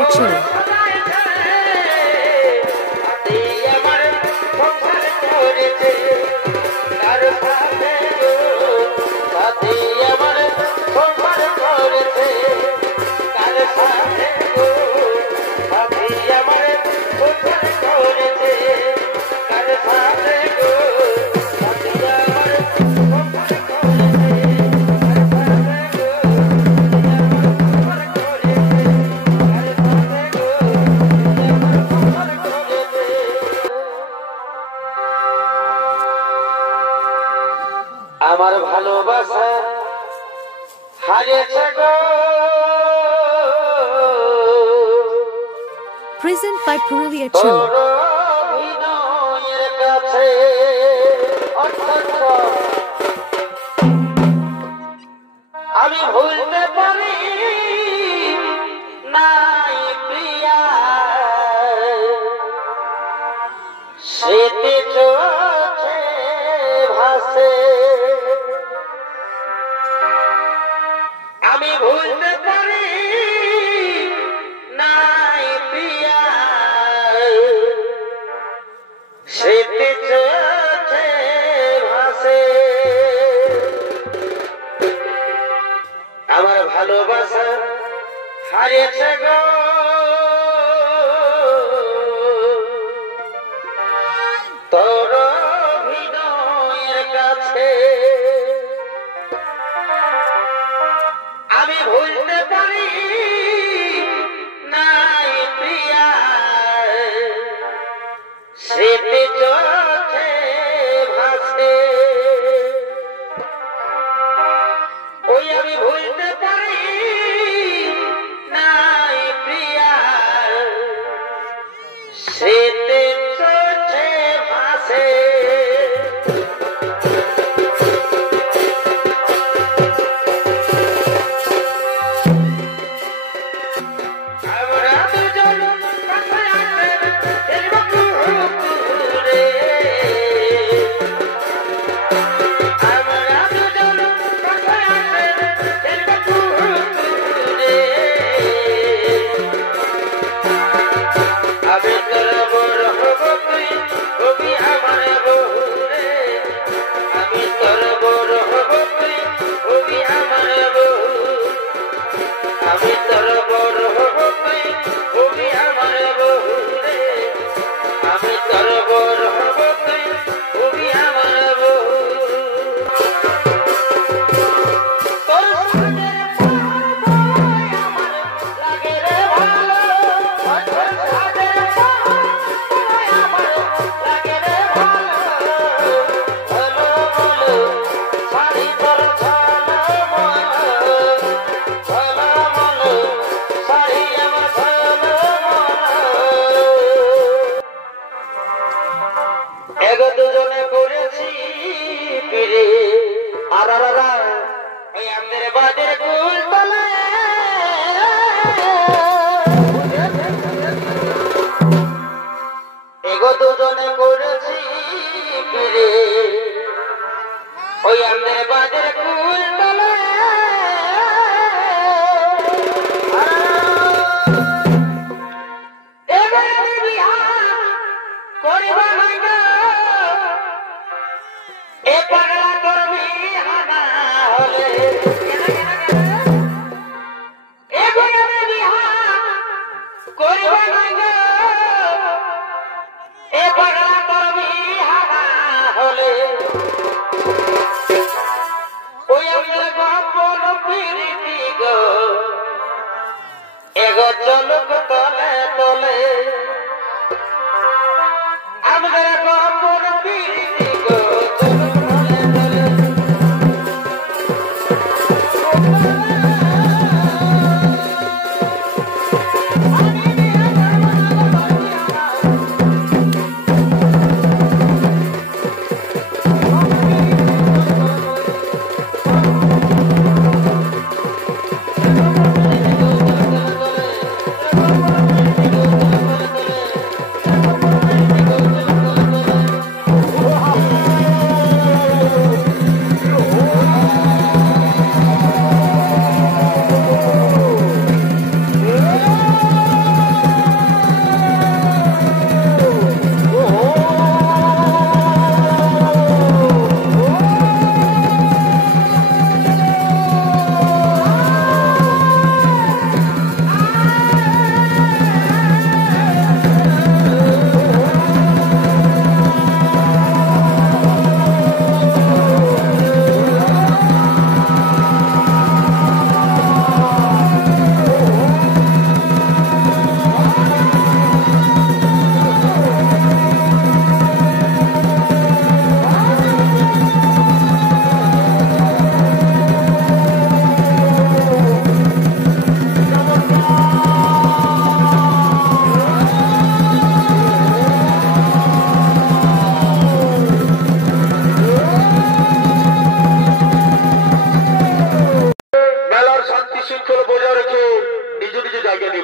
Perulia 2. আমার ভালোবাসা হারিয়েছে গো Present by Perulia 2. অভিনয়ের কাছে আমি ভুলতে পারি নাই প্রিয়া স্মৃতি চোখে ভাসে আমি ভুলতে পারি নাই প্রিয়া স্মৃতি চোখে ভাসে আমার ভালোবাসা হারিয়েছে গো তোর অভিনয়ের কাছে আমি ভুলতে পারি নাই প্রিয়া স্মৃতি চোখে ভাসে ওই আমি ভুলতে পারি নাই প্রিয়া স্মৃতি চোখে ভাসে দুজনে করেছি ফিরে আর ওই আমাদের বাদের কুল তলায় এগো দুজনে করেছি ফিরে ওই আমাদের বাদের কুল তলায় চলক তলে তলে আমাদের গপর পিড়ি গো চলক তলে তলে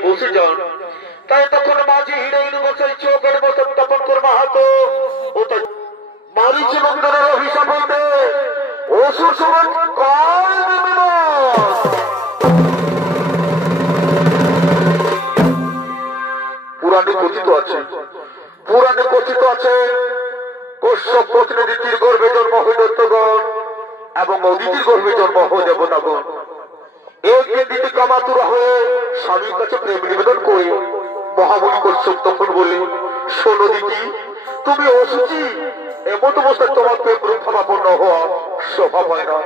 বসে যান। তাই তখন মাঝি হিরোইন বসে চোখের বছর তপন কর মাহাতো ও তার মারিচি নন্দনের অভিশাপ হইতে অসুর সমাজ কাল নেমে না। পুরাণে কথিত আছে কশ্যপ পত্নী দিতির গর্ভে জন্ম হয় দৈত্যগণ এবং অদিতির গর্ভে জন্ম হয় দেবতাগণ। একদিন দিতি কামাতুরা হয়ে স্বামীর কাছে প্রেম নিবেদন করে মহাবলী কশ্যপ তখন বলে, শোনো দিতি, তুমি অসুচি, এমন অবস্থায় তোমার প্রেম রূপভাবাপন্ন হওয়া স্বভাব হয় না।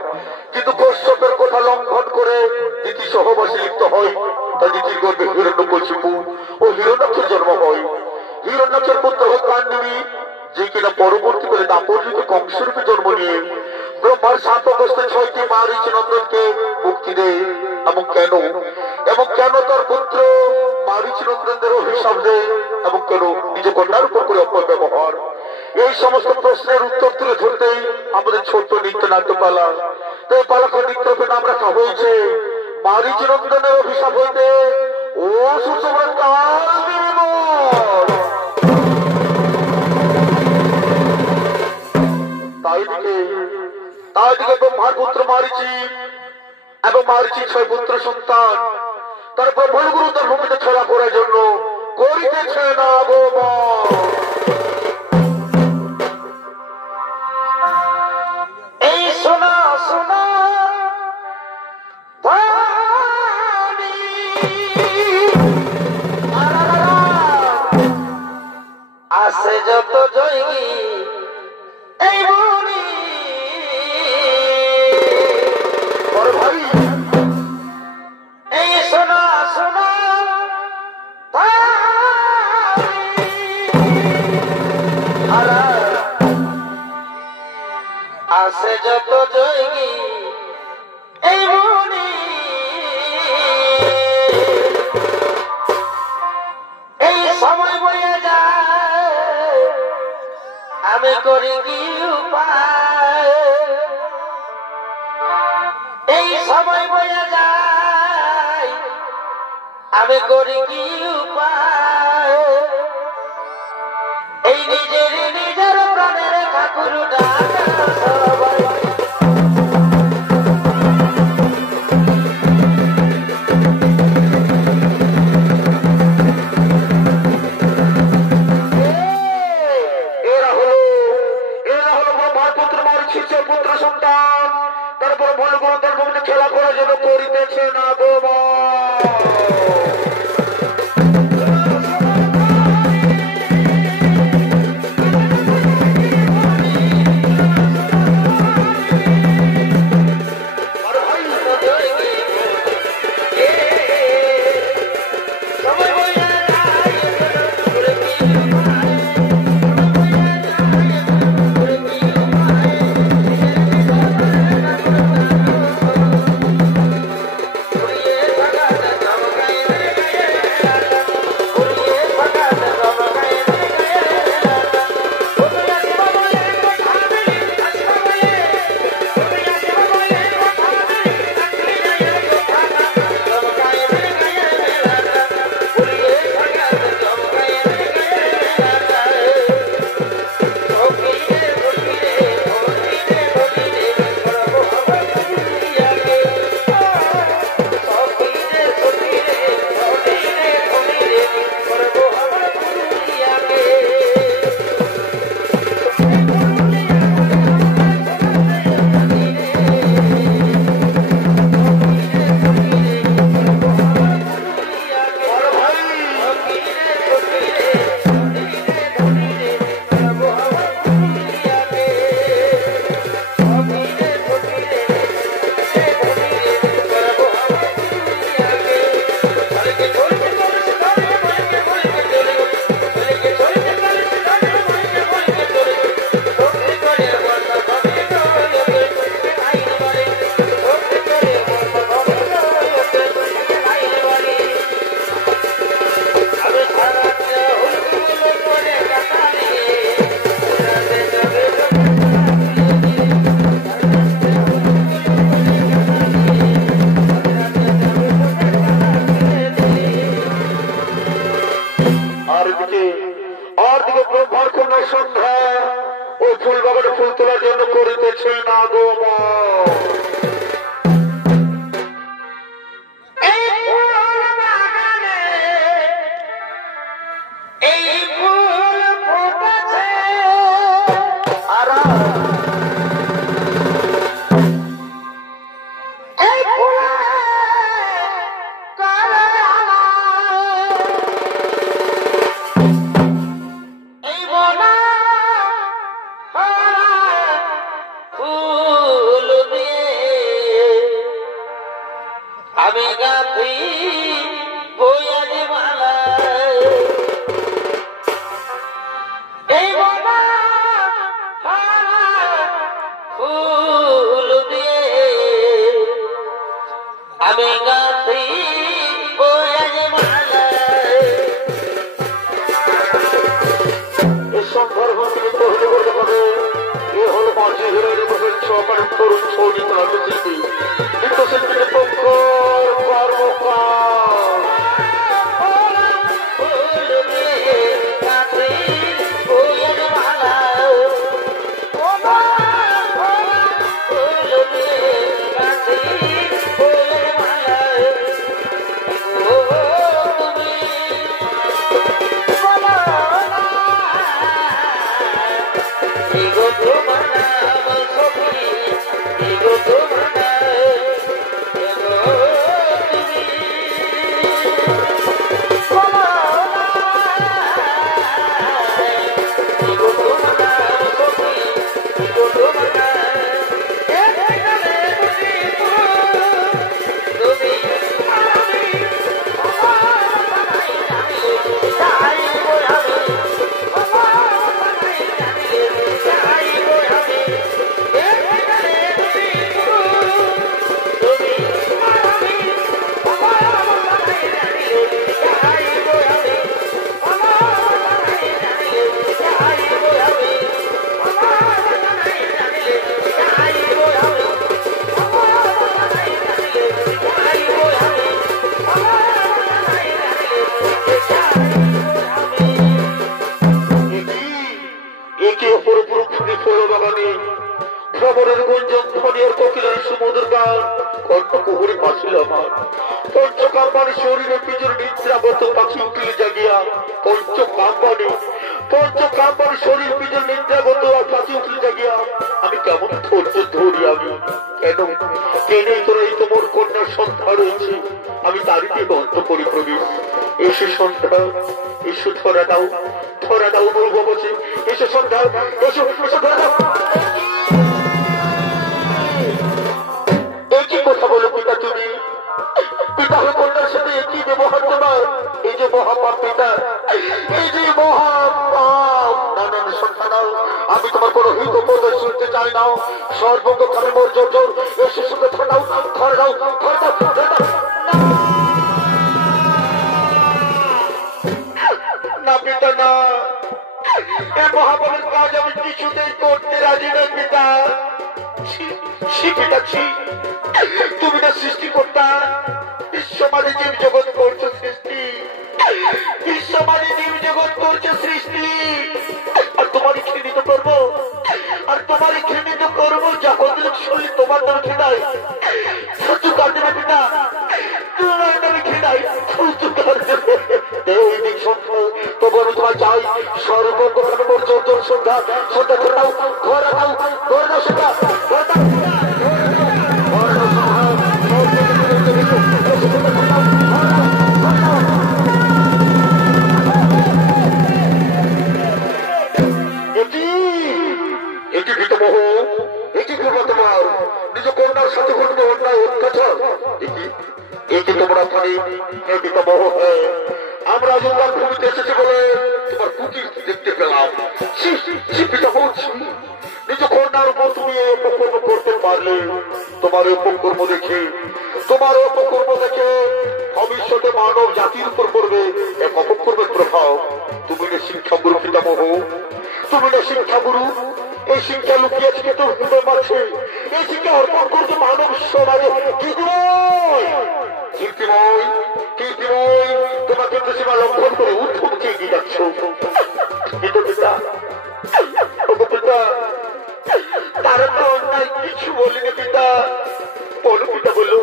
কিন্তু কশ্যপের কথা লঙ্ঘন করে দিতি সহবাসী লিপ্ত হয়। তা দিতির গর্ভে হিরণ্যকশিপু ও হিরণ্যাক্ষের জন্ম হয়। হিরণ্যাক্ষের পুত্র হয় কাণ্ডবী, যে কিনা পরবর্তীকালে দাপরযুগে কংসরূপে জন্ম নিয়ে ব্রহ্মার 7 অগস্টে 6টি মারিচি নন্দনকে মুক্তি দেয়। এবং কেন তার পুত্র মারিচি নন্দনদের অভিশাপ দেয় এবং কেন নিজ কন্যার উপর করে অপব্যবহার, এই সমস্ত প্রশ্নের উত্তর তুলে ধরতেই আমাদের ছোট্ট নৃত্য নাট্যপালা। তাই পালাখার নৃত্যকে নাম রাখা হয়েছে মারিচি নন্দনের অভিশাপ হইতে ও সুসমান কাল নির্মল। তাই দিকে ব্রহ্মার পুত্র মারিচি এবং মারিচির 6 পুত্র সন্তান তারপর ব্রহ্মগুরু তার ভূমিতে ছড়া করার জন্য করিতেছে না আগমন। এই শোনা শোনা আসে যত জয়ী এই মনি এই শোনা শোনা আসে যত জয়ী এই মনি এই সময় বয়ে যায় আমি করি কি উপায়, এই সময় বয়ে যায় আমি করি কি উপায়, এই নিজের প্রাণের ঠাকুর ডাকা সবাই পুত্র সন্তান তারপর ভলগুরু তার ভূমিতে খেলা করার জন্য করিতেছে না গোবা। Yeah. আমি গাথি বইয়াজ মালা এই বনা ফুল দিয়ে আমি গাথি বইয়াজ মালা এই সন্ধ্যার ভূমিকে তৈরি করতে পারে এ হলো মাঝি হিরোইন বসের সহকারী তরুণ সৌদি শিল্পী নৃত্যশিল্পীর পক্ষ কর্মকার ভ্রমণের গুঞ্জন ধ্বনির কোকিলের সমুদ্র গান কণ্ঠকুহুরি ভাসিল আমার পঞ্চকাম্বানি শরীরে পিজর নিদ্রাবত পাখি উঠিলে জাগিয়া পঞ্চকাম্বানি শরীর পিজর নিদ্রাবত আর পাখি উঠিলে জাগিয়া আমি কেমন ধৈর্য ধরি আমি কেন তোরা এই তোমার কন্যার সন্ধ্যা রয়েছে আমি তারই বন্ধ করি প্রবেশ এসে সন্ধ্যা এসে ধরা দাও মূর্খ বসে এসে সন্ধ্যা এসে ধরা দাও একই কথা বলো পিতা তুমি পিতা হয়ে কন্যার সাথে একই ব্যবহার তোমার এই যে মহাপাপ পিতা এই যে মহাপাপ নানান সন্তান আমি তোমার কোনো হিত প্রদেশ শুনতে চাই না সর্বক্ষণে মোর জোর এই শিশুকে ধরাও না পিতা না এ মহাপাপের কাজ আমি কিছুতেই করতে রাজি না পিতা তুমি না সৃষ্টি করতা বিশ্বমানে জীব জগৎ করছো সৃষ্টি আর তোমারই ঘৃণিত করবো যখন শরীর তোমার নামে ঘৃণায় সহ্য কার দেবে পিতা তোমার নামে ঘৃণায় সহ্য কার দেবে তোমার চাই সর্বক্ষণে মোর জোর সন্ধ্যা করে দাও ঘরে দাও সন্ধ্যা এটি ভীতমোহ এটি করবো তোমার নিজ কন্যার সাথে ঘটবো অন্যায় অত্যাচার এটি তোমরা খালি ভীতমোহ হয়ে আমরা জঙ্গল ভূমিতে এসেছি বলে তোমার কুটির দেখতে পেলাম নিজ কন্যার উপর তুমি অপকর্ম করতে পারলে তোমার অপকর্ম দেখে ভবিষ্যতে মানব জাতির উপর পড়বে এক অপকর্মের প্রভাব তুমি না শিক্ষাগুরু পিতামহ শিক্ষাগুরু এই শিক্ষা লুকিয়েছে কে তোর হৃদয় মারছে এই শিক্ষা অর্পণ করছে মানব সমাজে কীর্তিময় তোমাকে তো সীমা লঙ্ঘন করে উঠে এগিয়ে যাচ্ছ পিতা তারা তো অন্যায় কিছু বলিনি পিতা বলো পিতা বলো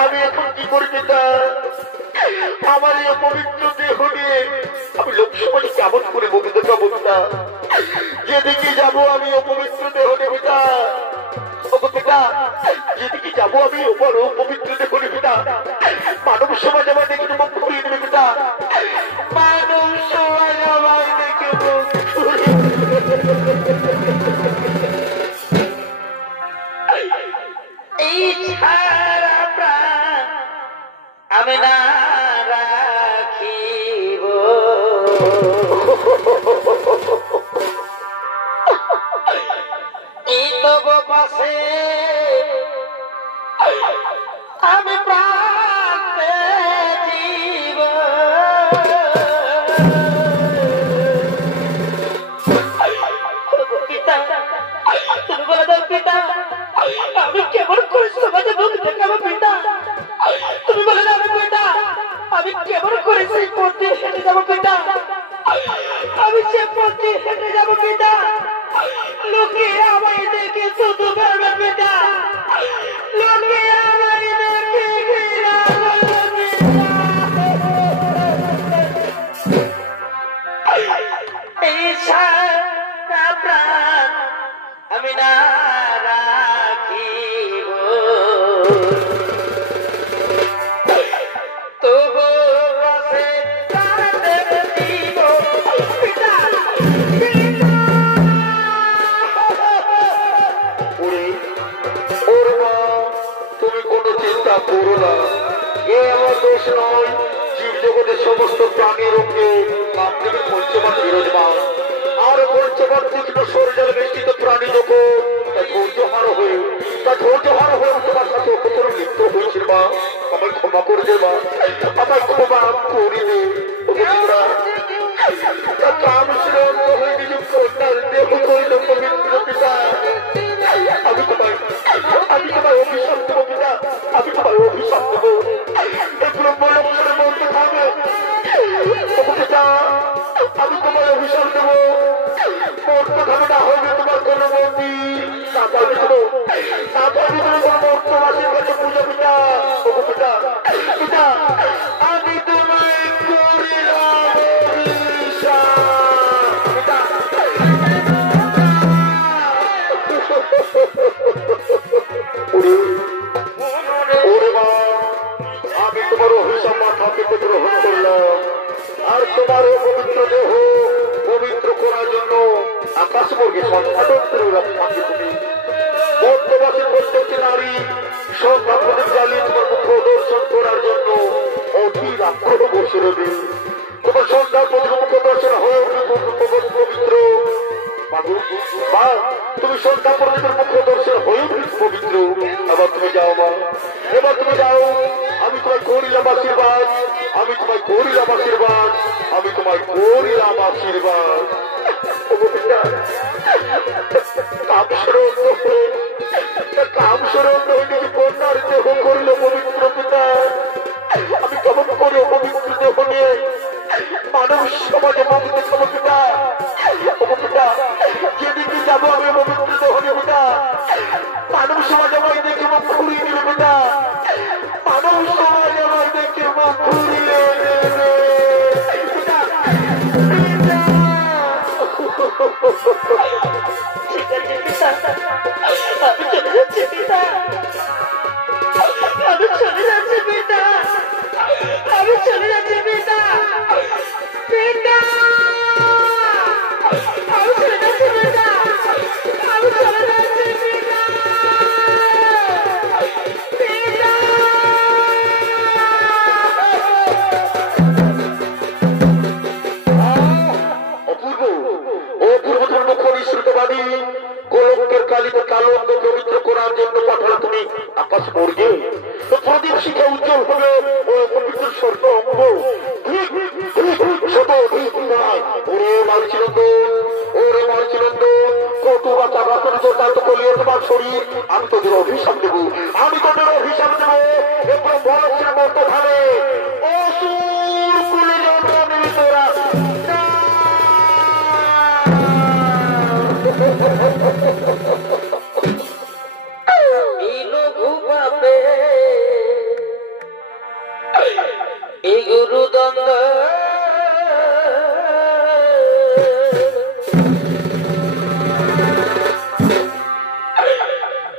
আমি এখন কি করি পিতা আমার এই অপবিত্র দেহ নিয়ে আমি লোক সমাজে কেমন করে বকে দেখাবো পিতা যেদিকে যাবো আমি অপবিত্র দেহ নিয়ে পিতা পিতা যেদিকে যাবো আমি অপবিত্র দেহ নিয়ে পিতা মানব সমাজ আমার দেখে মুখ ঘুরিয়ে দেবে পিতা মানব সমাজ আমার দেখে মুখ এই ছাড়া আমি না রাখিব এই তব পাশে আমি প্রাণে জীব পিতা তুমি বলে দাও পিতা আমি কেমন করে সমাজে মুখ দেখাবো পিতা তুমি বলে দাও পিতা আমি কেমন করে সেই পথে হেঁটে যাবো পিতা আমি সে পথে হেঁটে যাবো পিতা লোকে আমায় দেখে শুধু বলবে পিতা লোকে আমায় দেখে ঘৃণা করবে এই সারা প্রাণ আমি না রাখিব তবু বসে কাঁদতে দিব পিতা পিতা ওর মা তুমি কোনো চিন্তা করো না এ আমার দোষ নয় জীব জগতের সমস্ত প্রাণীর রূপে নাম থেকে পঞ্চমান বিরাজমান আর পঞ্চমান তীক্ষ্ণ সৌর্যের বেষ্টিত প্রাণী জগৎ তা ধৈর্যহার হয়ে তোমার সাথে অপতর লিপ্ত হয়েছিল মা আমায় ক্ষমা করে দে মা আমায় ক্ষমা করে দে কাম শ্রম হয়ে নিযুক্ত দেহ করিল পবিত্র পিতা আমি তোমায় অভিশাপ দেবো পিতা আমি তোমায় অভিশাপ দেবো এগুলো মনে মরতে থাকবে পিতা আমি তোমায় অভিশাপ দেবো মরতে থাকবে না হবে তোমার কোনো মন্দির না পারবে দেবো না পারবে দেবো কোনো মর্তবাসীর কাছে পুজো পিতা পিতা পিতা আমি তোমায় করিলাম অভিশাপ পিতা আমি তোমার অভিশাপ মাথা পেতে গ্রহণ করলাম আর তোমার পবিত্র দেহ পবিত্র করার জন্য আকাশ বর্গে সন্তানকে তুমি বর্তমাসী প্রত্যেকটি নারী সব আপনাদের জ্বালিয়ে তোমার মুখ দর্শন করার জন্য অধীর আগ্রহ বসে রবি তোমার সন্তান মুখ দর্শন হোক পবিত্র তুমি সন্ধ্যা পর্যন্ত মুখ দর্শন হয়ে পবিত্র আবার তুমি যাও মা এবার তুমি যাও আমি তোমায় করিলাম আশীর্বাদ আমি তোমায় করিলাম আশীর্বাদ আমি তোমায় করিলাম আশীর্বাদ কামস্বরূপ কন্যার দেহ করিল পবিত্র পিতা আমি কেমন করে পবিত্র দেহ নিয়ে মানব সমাজে পবিত্র দেখাবো পিতা পিতা যেদিকে যাবো আমি পবিত্র দেহ নিয়ে পিতা মানব সমাজ আমায় দেখে মুখ ঘুরিয়ে দিল পিতা মানব সমাজ আমায় দেখে মুখ ঘুরিয়ে দেবে পিতা ঠিক আছে পিতা আমি চলে যাচ্ছি পিতা আমি চলে যাচ্ছি পিতা আমি চলে যাচ্ছি পিতা পিতা আমি চলে যাচ্ছি পিতা আমি চলে যাচ্ছি পিতা পিতা অপূর্ব অপূর্ব ধর্ম পরিশ্রুতবাদী গোলকের কালিতে কালো অঙ্গ পবিত্র করার জন্য পাঠালো তুমি আকাশ মর্গে প্রদীপ শিখে উজ্জ্বল হবে ও পবিত্র স্বর্ণ অঙ্গ ওরে মারচিরন্দ ওরে মারচিরন্দ কটু বাচ্চা বাচ্চা তার তো কলিয়ে তোমার শরীর আমি তোদের অভিশাপ দেবো আমি তোদের অভিশাপ দেবো এরপর বলছেন মতো ভাবে অসুর কুলে জন্ম নিবি তোরা এই লঘু পাপে এই গুরুদণ্ড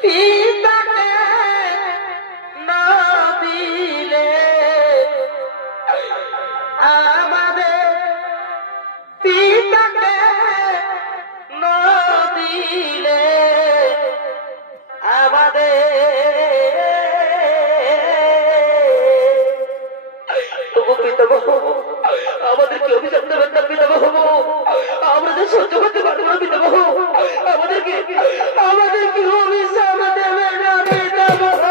পিতাকে না দিলে আমাদের পিতাকে না দিলে আমাদের সহ্য করতে পারবো না পিতামহ। আমাদেরকে অভিশাপ দেবে না পিতামহ।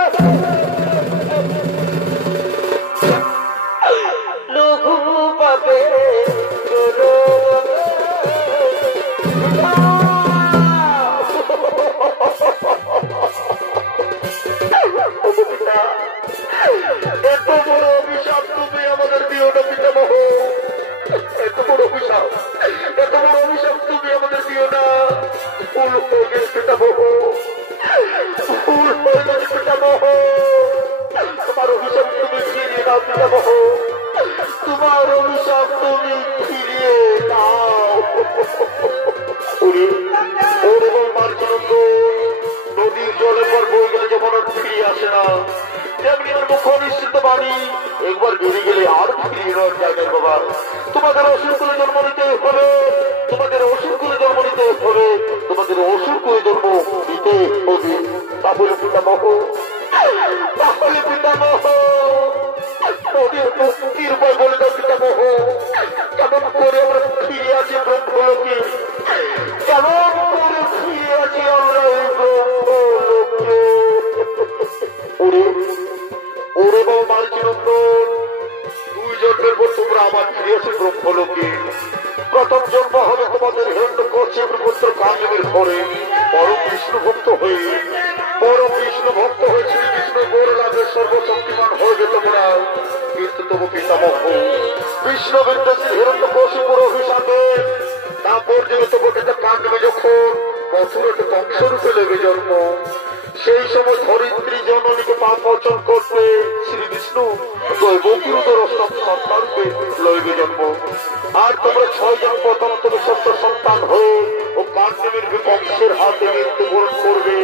লঘু পাপে এত বড় অভিশাপ তুমি আমাদের দিও না পিতামহ। এত বড় অভিশাপ তুমি আমাদের দিও না। ভুল হয়ে গেছে পিতামহ, ভুল হয়ে গেছে পিতামহ। তোমার অভিশাপ তুমি ফিরিয়ে দাও পিতামহ, তোমার অভিশাপ তুমি ফিরিয়ে দাও। ওরে মার্চনন্দ, নদীর জলের পর বয়ে গেলে যেমন ফিরিয়ে আসে না, তেমনি আমার মুখ নিশ্চিত বাণী একবার বেরিয়ে গেলে আর ফিরিয়ে নেওয়ার জায়গায় বাবা। তোমাদের অসুর করে জন্ম নিতে হবে, তোমাদের অসুর করে জন্ম নিতে হবে, তোমাদের অসুর করে জন্ম নিতে হবে। তাহলে পিতামহ, তাহলে পিতামহ নদীর মুক্তির উপায় বলে দাও পিতামহ। কেমন করে আমরা ফিরে আছি ব্রহ্মলোকে, কেমন করে ফিরে আছি আমরা এই ব্রহ্মলোকে। ওরে বাবা মার্চিনন্দন, 2 জন্মের পর তোমরা আবার ফিরে আসে ব্রহ্মলোকে। প্রথম জন্ম হবে তোমাদের হিরণ্যকশিপুর পুত্র কাণ্ডবের ঘরে, পরম বিষ্ণু ভক্ত হয়ে শ্রী বিষ্ণু গৌর লাভের সর্বশক্তিমান হয়ে যেত তোমরা। কিন্তু তবু পিতামহ বিষ্ণু বিদ্যাশ্রী হিরণ্যকশিপুর অভিশাপে তা পর্যন্ত বটিতে কাণ্ডবে যখন মথুরাতে কংসরূপে লেগে জন্ম, সেই সময় ধরিত্রী জননীকে পাপ মোচন করতে শ্রী বিষ্ণু দৈবকিরুদের অষ্টম সন্তান রূপে লইবে জন্ম। আর তোমরা 6 জন প্রথম তুমি সত্য সন্তান হয়ে ও কাণ্ডবের কংসের হাতে মৃত্যুবরণ করবে।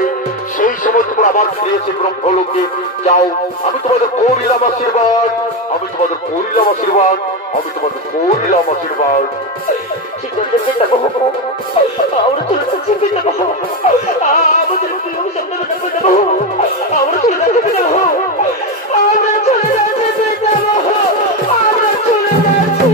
সেই সময় তোমরা আবার ফিরেছে ব্রহ্মলোকে। যাও, আমি তোমাদের করিলাম আশীর্বাদ, আমি তোমাদের করিলাম আশীর্বাদ, আমি তোমাদের করিলাম আশীর্বাদ। ঠিক আছে পিতামহ, আমরা চলে যাচ্ছি পিতামহ। আমাদের অভিশাপ দেবে না পিতামহ। আমরা চলে যাচ্ছি পিতামহ, আমরা চলে যাচ্ছি পিতামহ, আমরা চলে যাচ্ছি।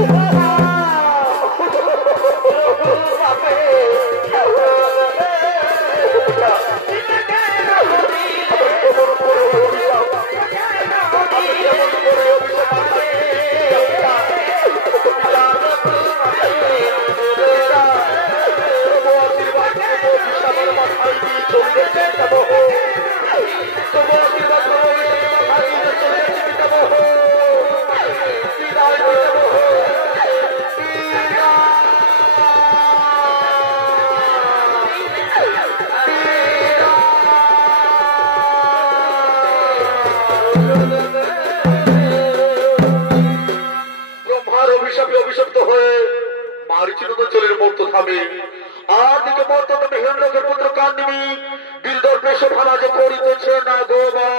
অভিশপ্ত হয়ে মারিচিনন্দ চলের মূর্ত থামে। আর দিকে মর্ত হিরণ্যকের পুত্র কান্দিনী বিলদর পেশে ভাড়া যে করিতেছে না গো মা।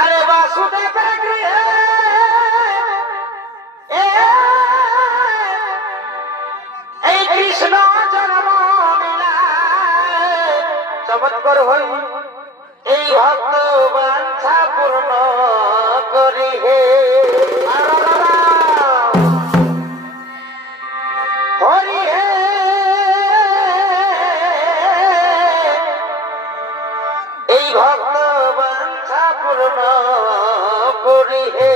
আরে বাসুদেব এই কৃষ্ণ জন্ম চমৎকার হই এই ভক্ত বাঞ্ছা পূর্ণ করি হে হরি হে এই ভক্ত বাঞ্ছা পূর্ণ করি হে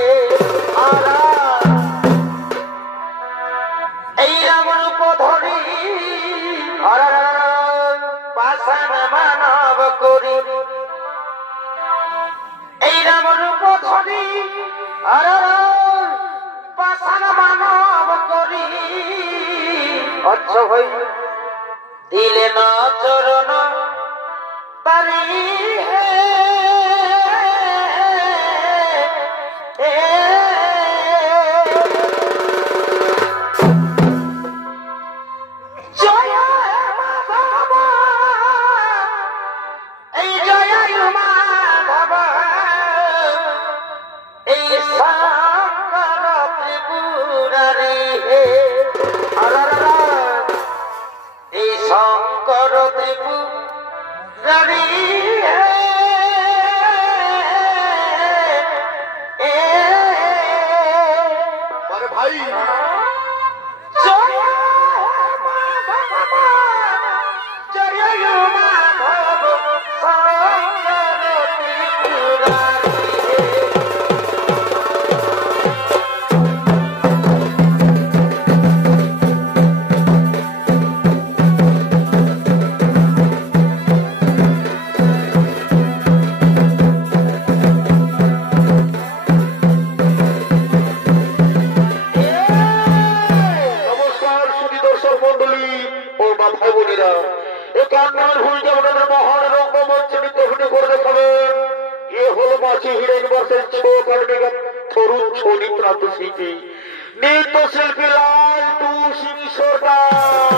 এই রাম রূপ ধরি পাষাণ মানব করি এই রাম রূপ ধরি পাষাণ মানব করি অর্থ হই দিলে না চরণ তারি হে বলছি হিরেন বর্ষের ছো করবে তরুণ ছো নিত্রাত শিল্পী নৃত্য শিল্পী লাল টু সিং সরকার।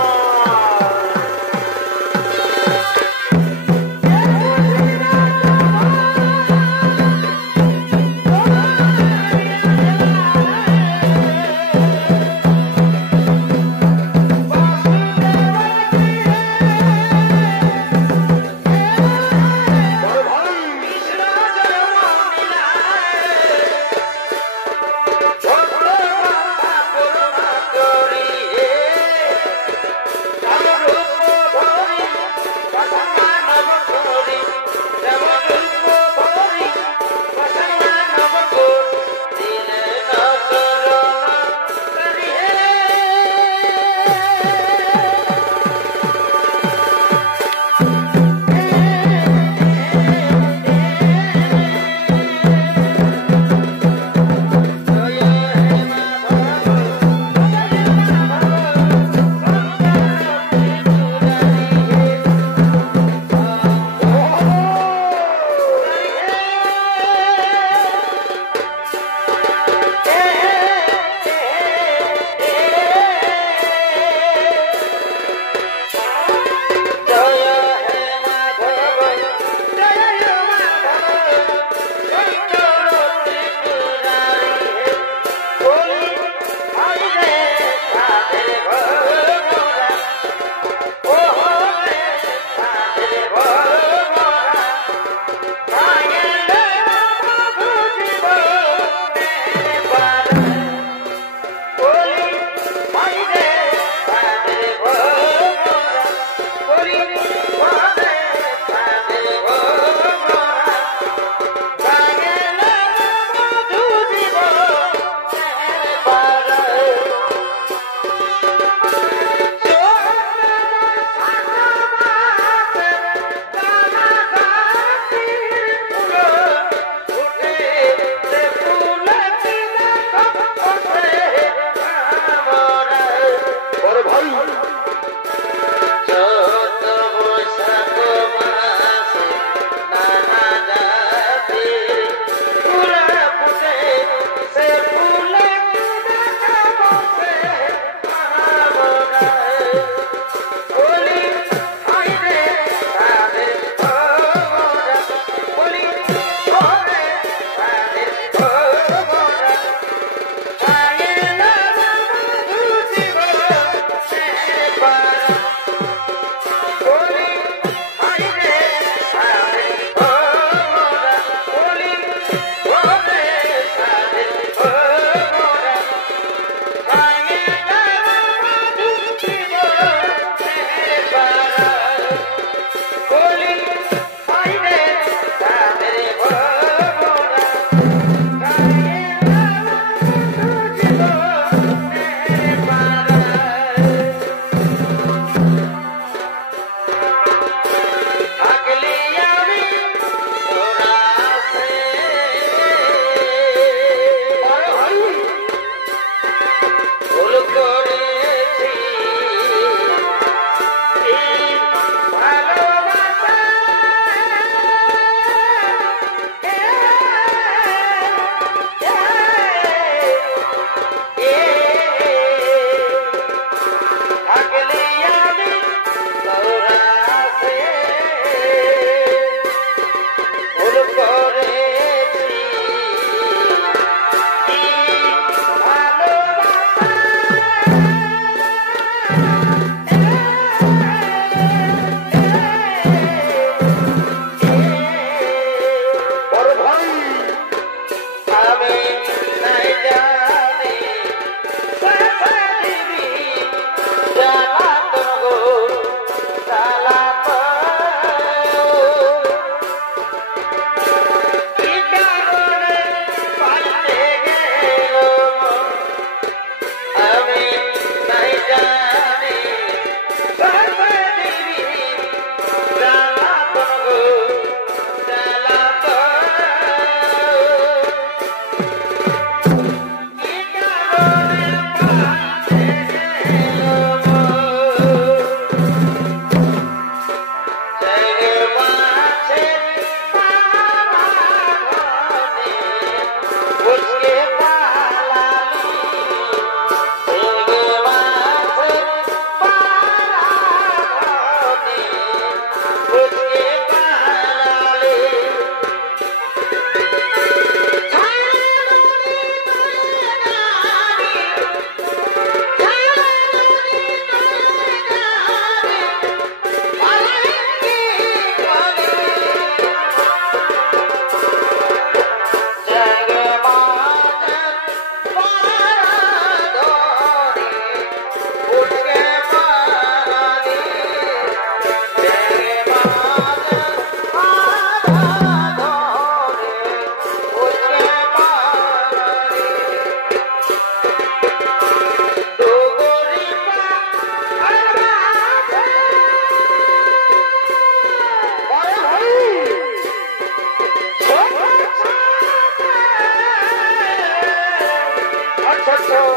আমার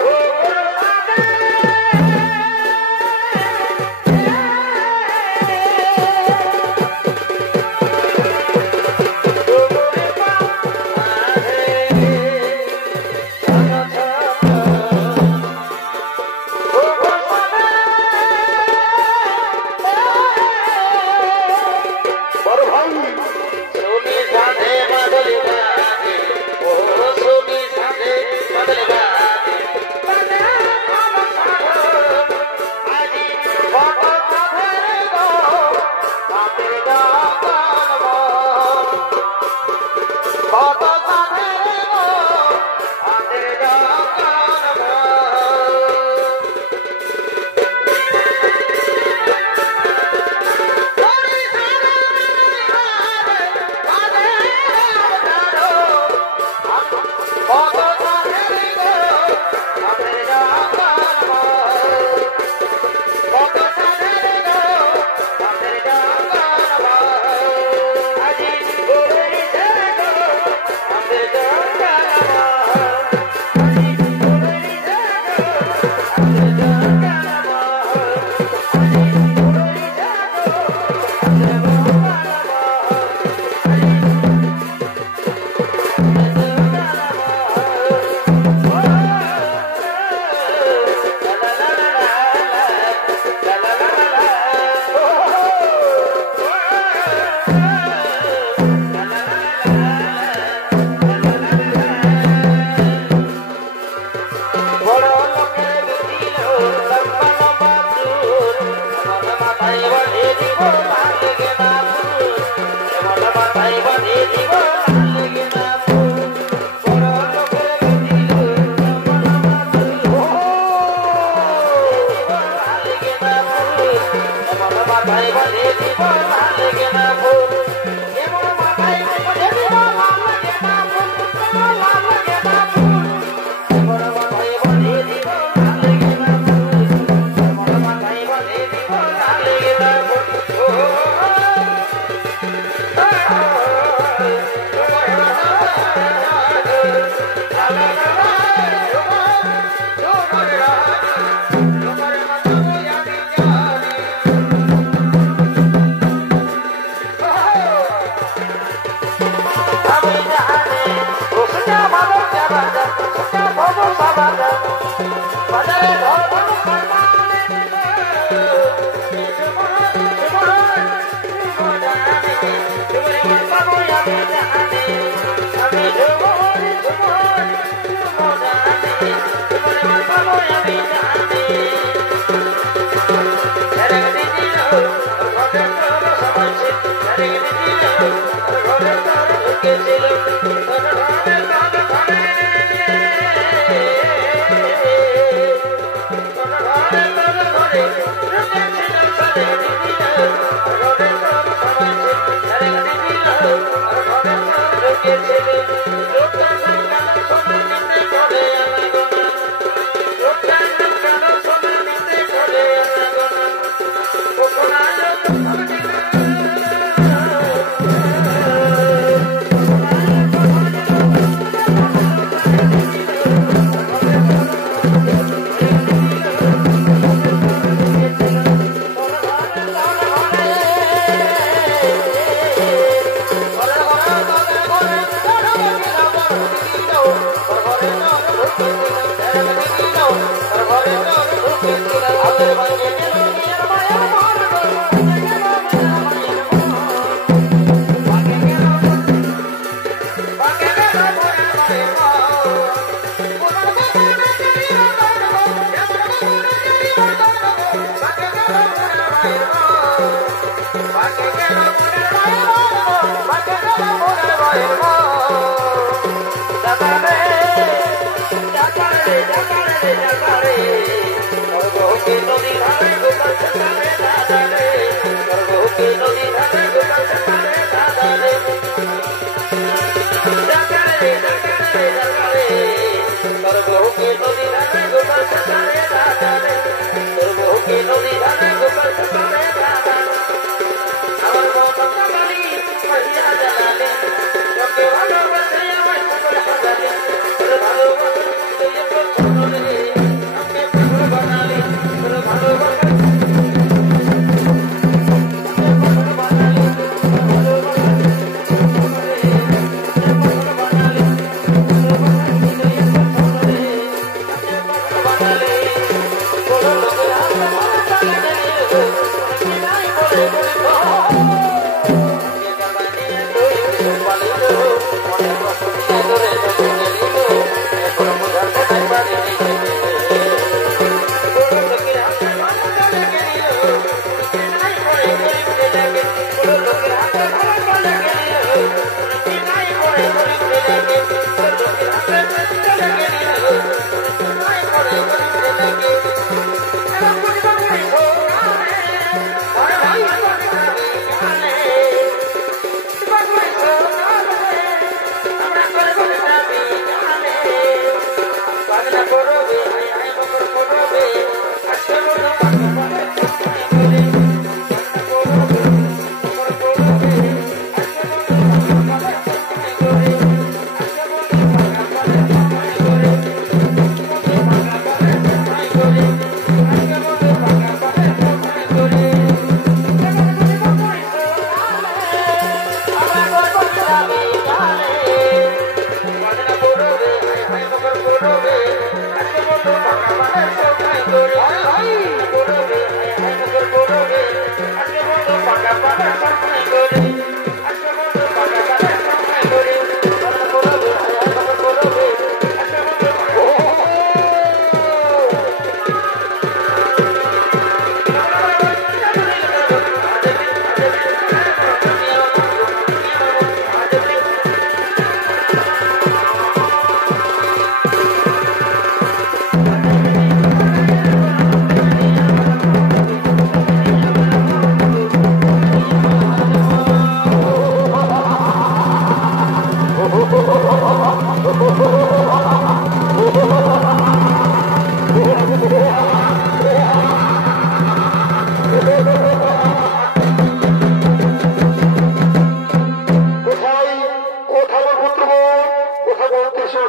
কৃষ্ণ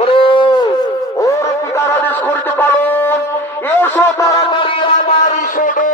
ওরে ওর পিতার আদেশ করিতে পালন এসো তাড়াতাড়ি আমার ঈশ্বরে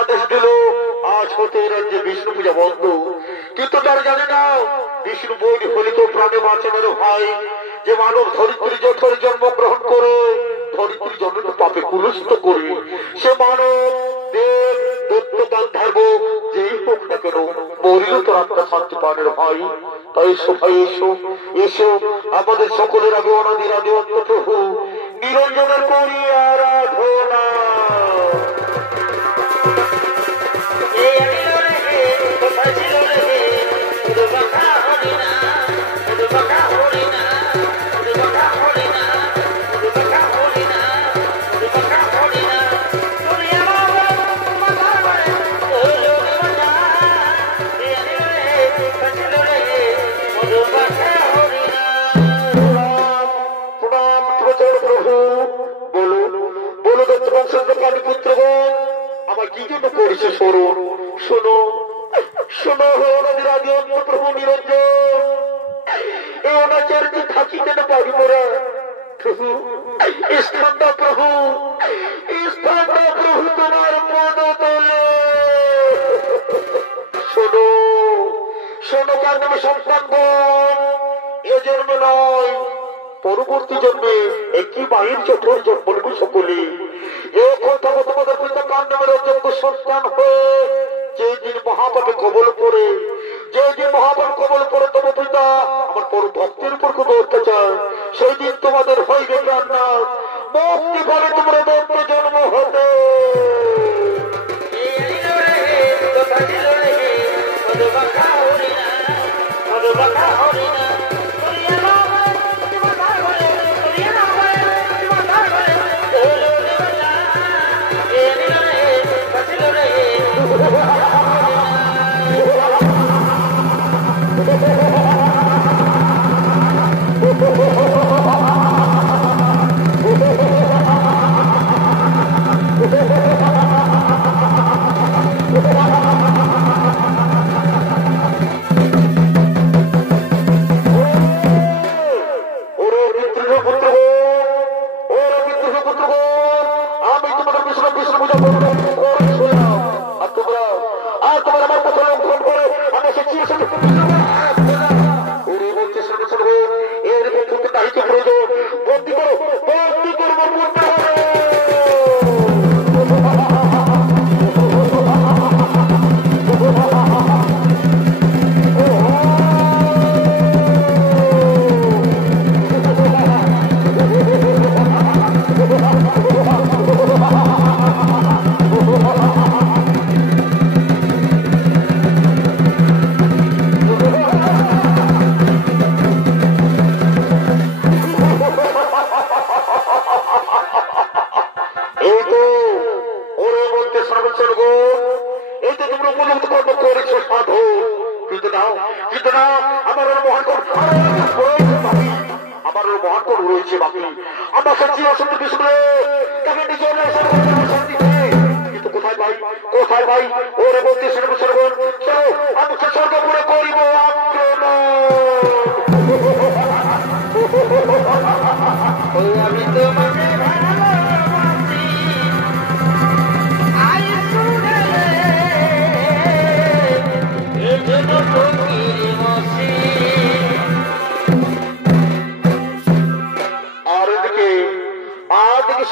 আদেশ দিল আজ হতে রাজ্যে বিষ্ণু পূজা বন্ধ। কিন্তু তারা জানে না বিষ্ণু বৈরী হলে তো প্রাণে বাঁচানোর ভাই, যে মানব ধরিত্রী যথরে জন্মগ্রহণ করে ধরিত্রী জন্ম পাপে কুলুষিত করে সে মানব দেব দত্ত গান্ধার্ব যেই হোক না কেন মরিল তোর আত্মা শান্তি পানের ভাই। তাই এসো ভাই, এসো এসো আমাদের সকলের আগে অনাদির আদি অন্ত প্রভু নিরঞ্জনের করি আরাধনা। আমার কি জন্য করেছে স্মরণ? শোনো শোনো প্রভু নিরঞ্জন, এই অনাচার যে থাকিতে না পারি মোরা প্রভু, স্থান দাও প্রভু, স্থান দাও প্রভু তোমার পদ তোলে। শোনো শোনো কারণ সন্তানগণ, এ জন্মে নয় পরবর্তী জন্মে একই মায়ের চোখের জন্ম নেব সকলে। এ কথা তোমাদের পিতা কান্ডামের যোগ্য সন্তান হয়ে যেদিন মহাপাপে কবল পড়ে, যেদিন মহাপাপ কবল পড়ে তব পিতা আমার পর ভক্তের উপর কোন অত্যাচার, সেই দিন তোমাদের হইবে কান্না, মুক্তি করে তোমরা দত্ত জন্ম হবে।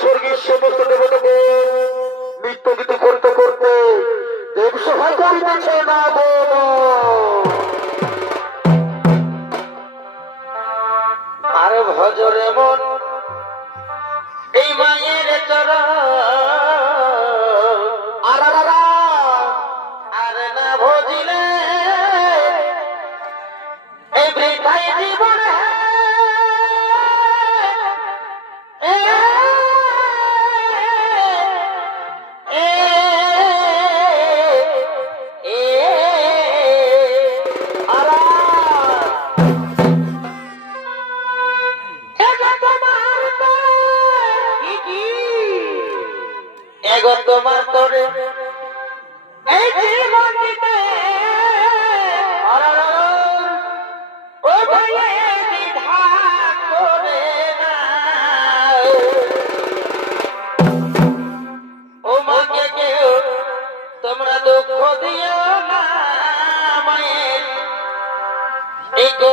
স্বর্গের সমস্ত দেবতাকে নৃত্য গীত করতে করতে দেবসভা করিতেছে না আর ভজরে মন এই মায়ের চরণ আর না ভজিলে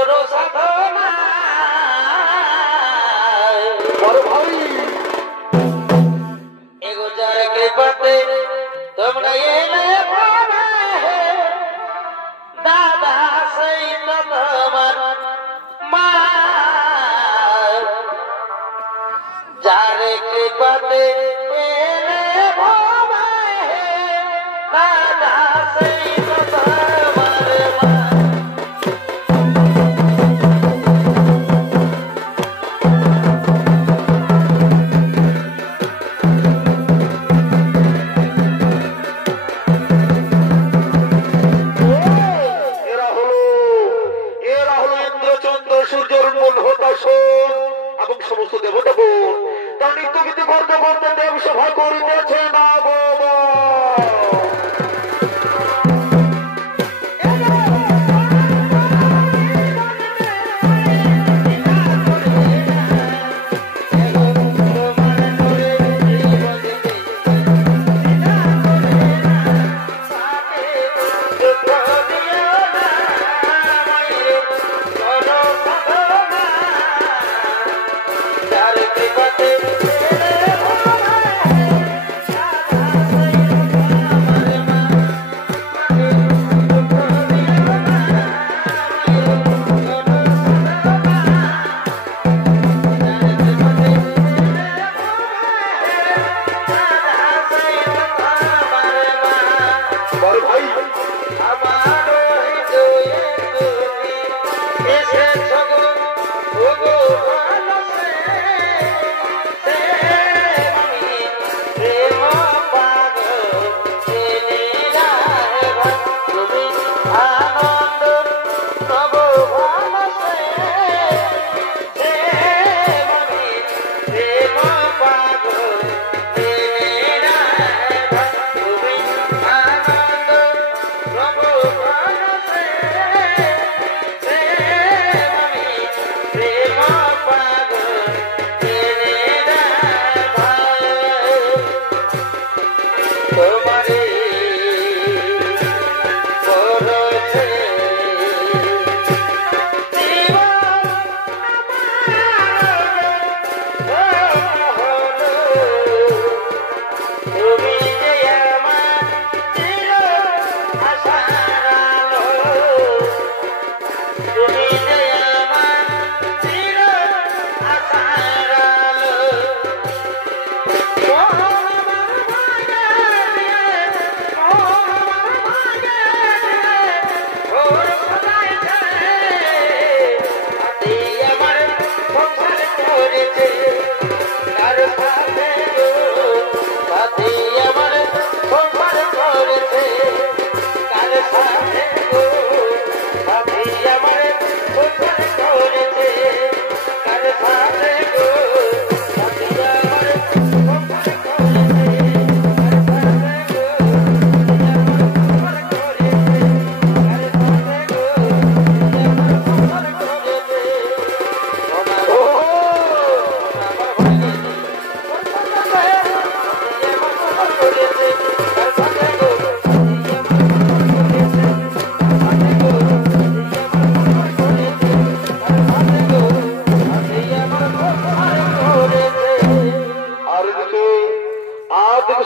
করো সাধনা বড় ভাই এগো যার কৃপাতে তোমরা এলে বাবা হে, দাদা সেই তো তোমার মা যার কৃপাতে এলে বাবা হে, দাদা সেই তো তোমার মা এবং সমস্ত দেবতাগণ তার নিত্য গীতি করতে করতে দেব সভা করিতেছে না বাবা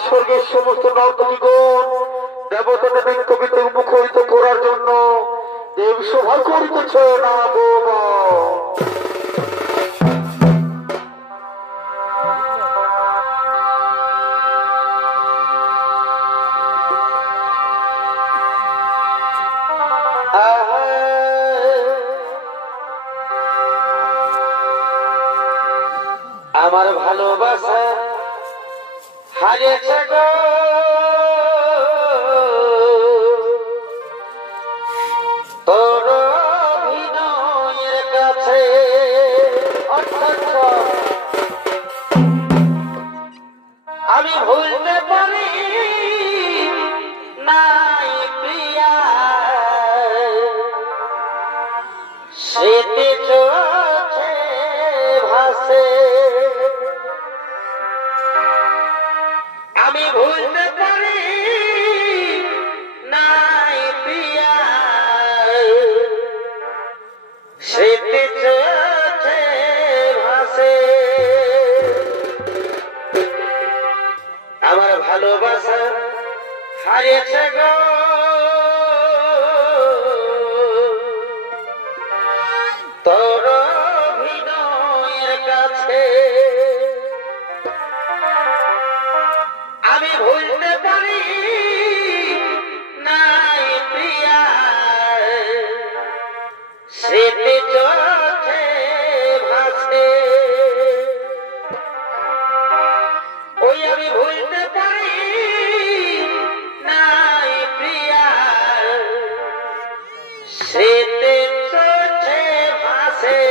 স্বর্গের সমস্ত নর্তকীগণ দেবতাদের নৃত্যগীতে মুখরিত করার জন্য দেব সভা করিতেছে না বাবা আমার ভালোবাসা হারিয়েছে গো তোর অভিনয়ের কাছে আমি ভুলতে পারি নাই প্রিয়া স্মৃতি চোখে ভাসে আমি ভুলতে পারি নাই প্রিয়া স্মৃতি চোখে ভাসে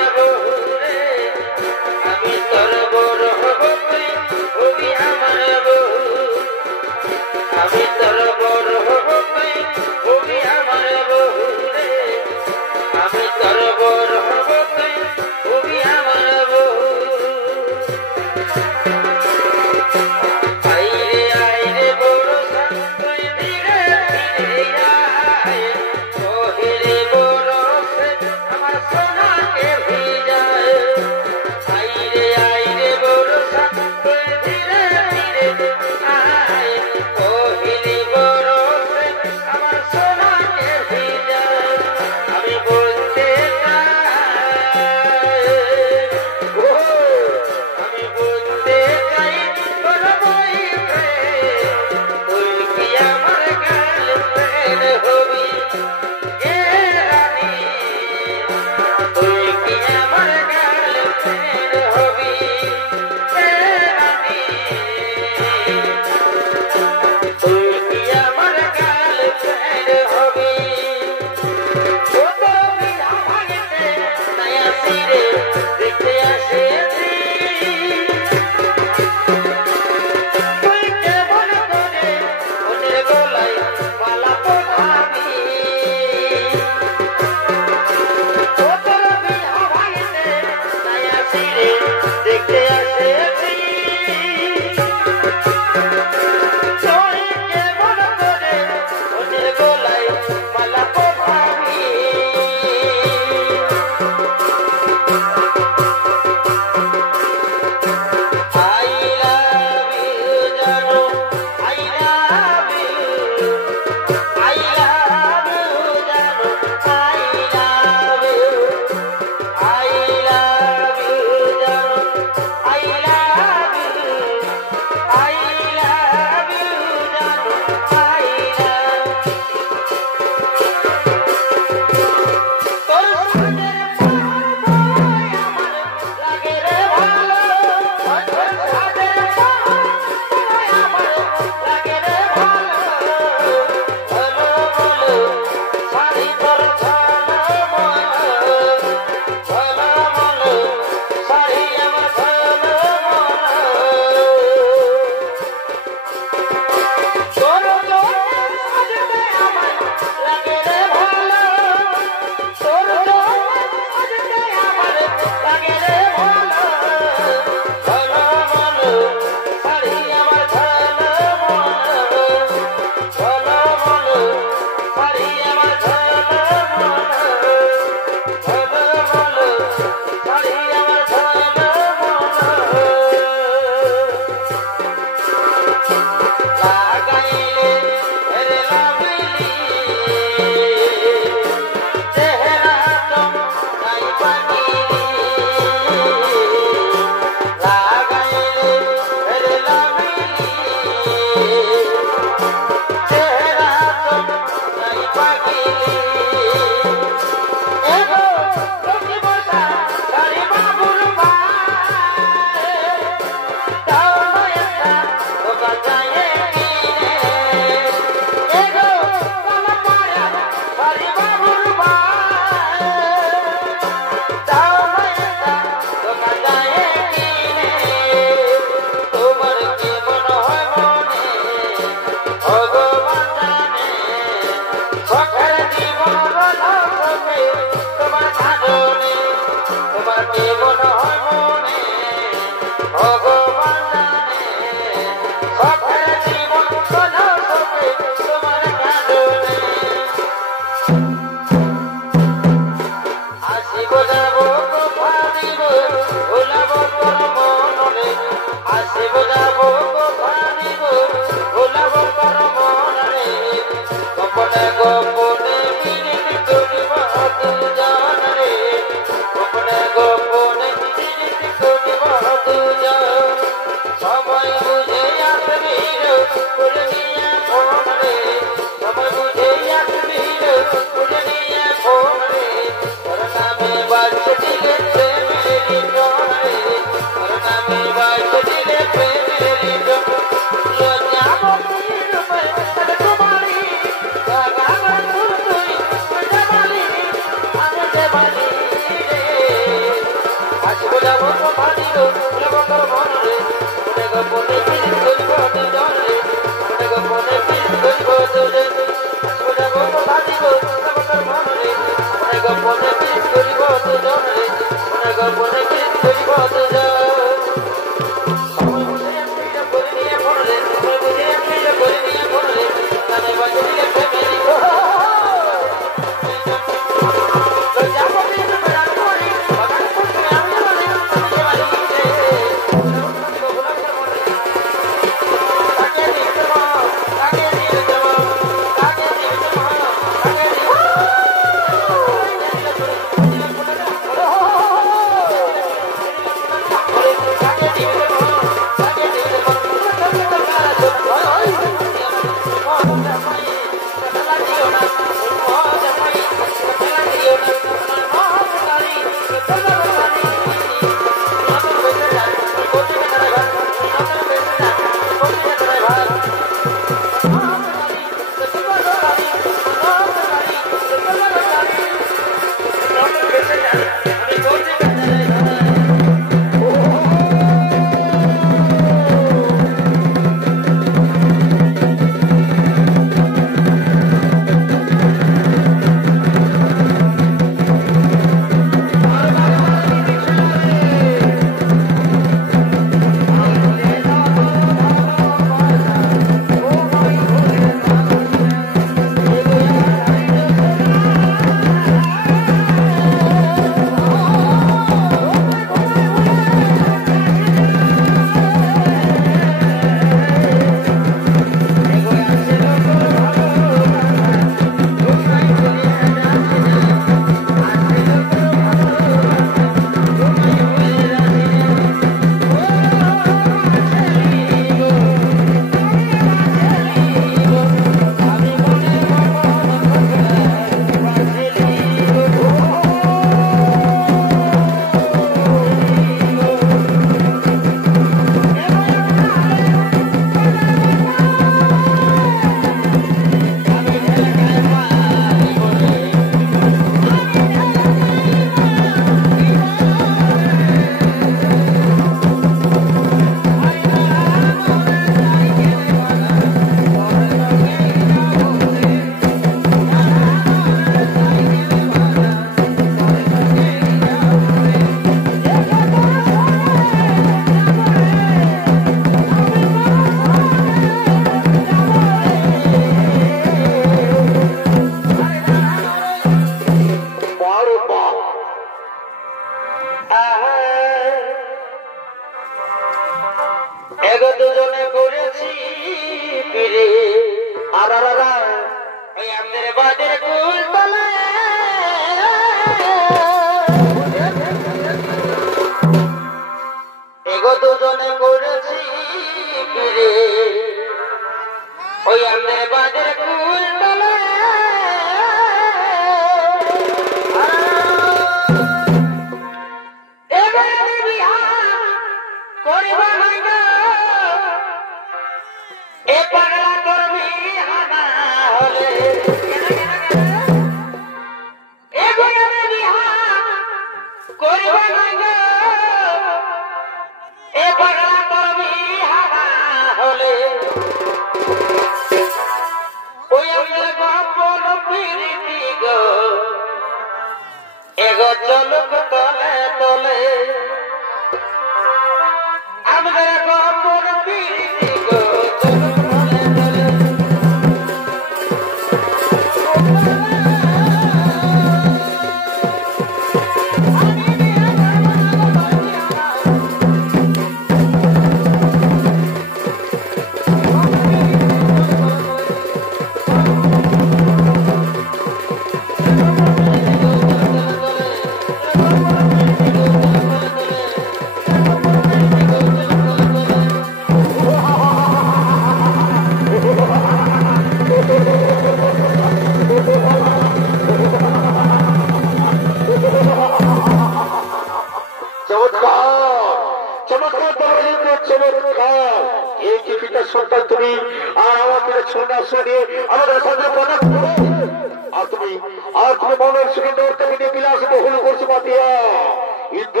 ইন্দ্র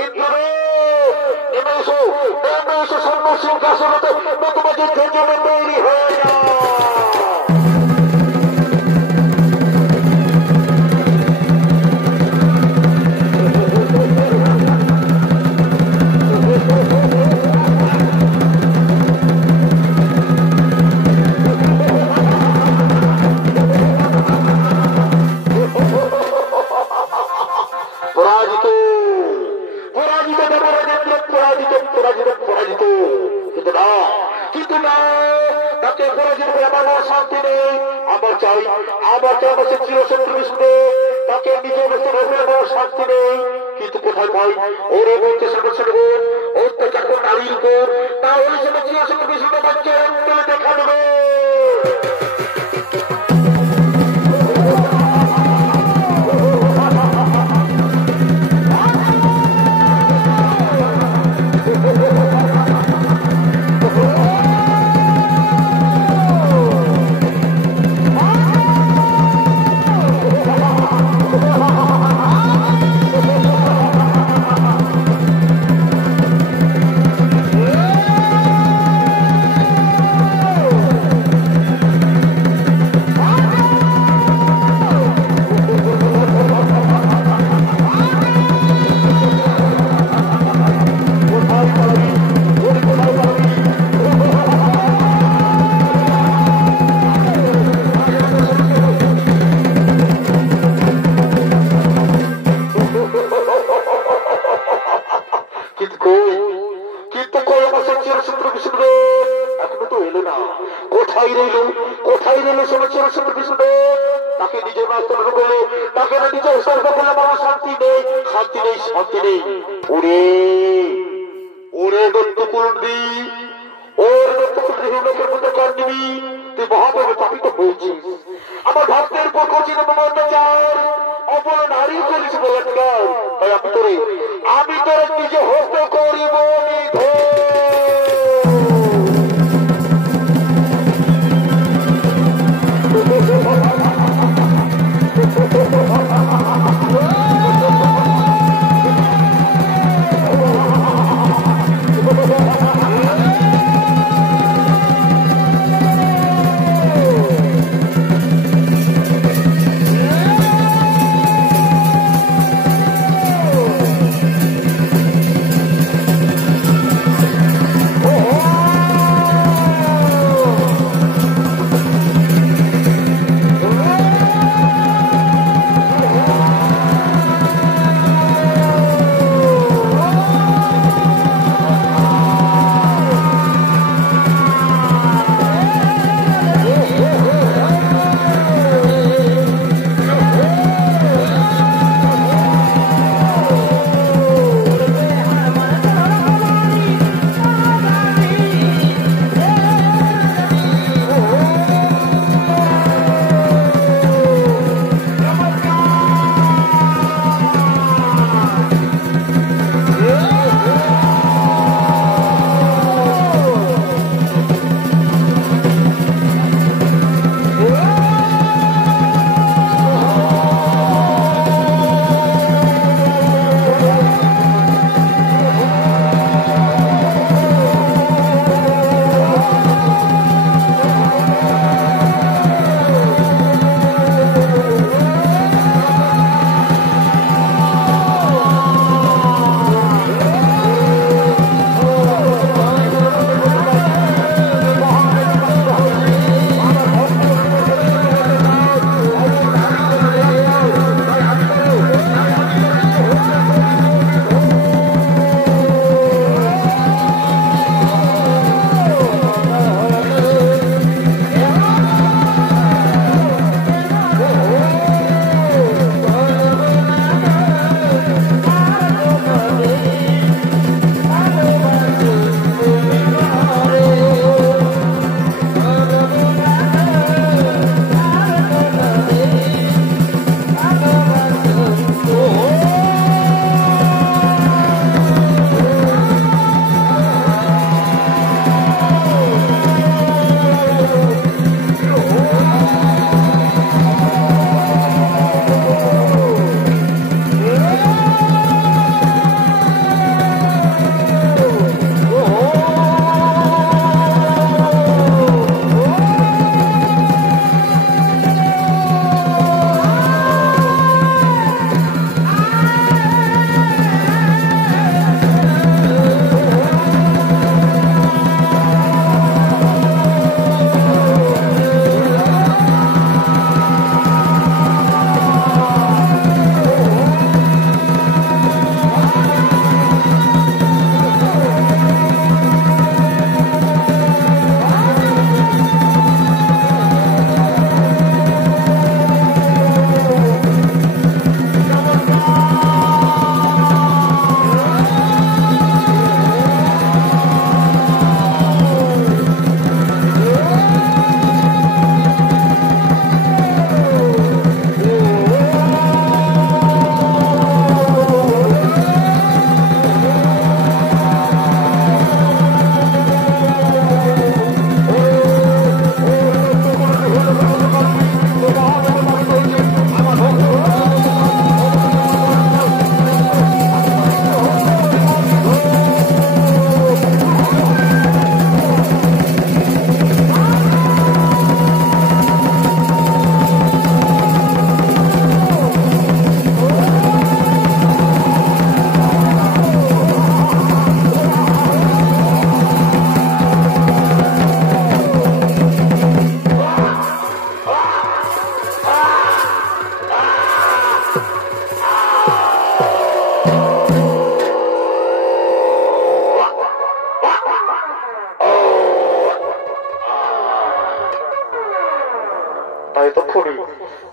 ইন্দ্র নেমে এসো স্বর্ণ সিংহাসনতে তোমাকে যুদ্ধের জন্য তৈরি হয়ে যাও। শান্তি নেই। আমার চাই চিরশত্রু বিষ্ণু তাকে নিজের শান্তি নেই। কিন্তু কোথায় পাই ওর বলতে সর্বসর্বন অত্যাচার নারীর উপর তাহলে সে চিরশত্রু বিষ্ণু বাচ্চা অঞ্চলে দেখা দেবে। আমার ভক্তের উপর করছি অত্যাচার অপর নারী করিস বলাৎকার। আমি তোর নিজে হস্ত করিব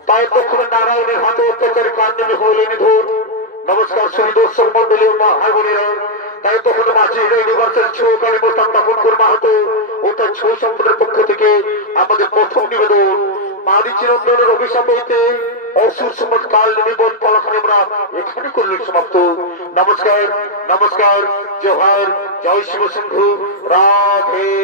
তাই তক্ষণে নারায়ণের হাতে অত্যাচারী কান্ডে হইলেন ধর। নমস্কার শ্রী দর্শক মন্ডলী মা ভাই বোনেরা। তাই তখন মাঝে ইউনিভার্সের ছৌকালী প্রস্তাব স্থাপন করবা হতো ও তার ছৌ সম্প্রদায়ের পক্ষ থেকে আমাদের প্রথম নিবেদন মারি চিরন্তনের অভিশাপ হইতে অসুর সমাজ কাল নিবেদন পালাখানে আমরা এখানে করলেন সমাপ্ত। নমস্কার নমস্কার, জোহার, জয় শিব শম্ভু, রাধে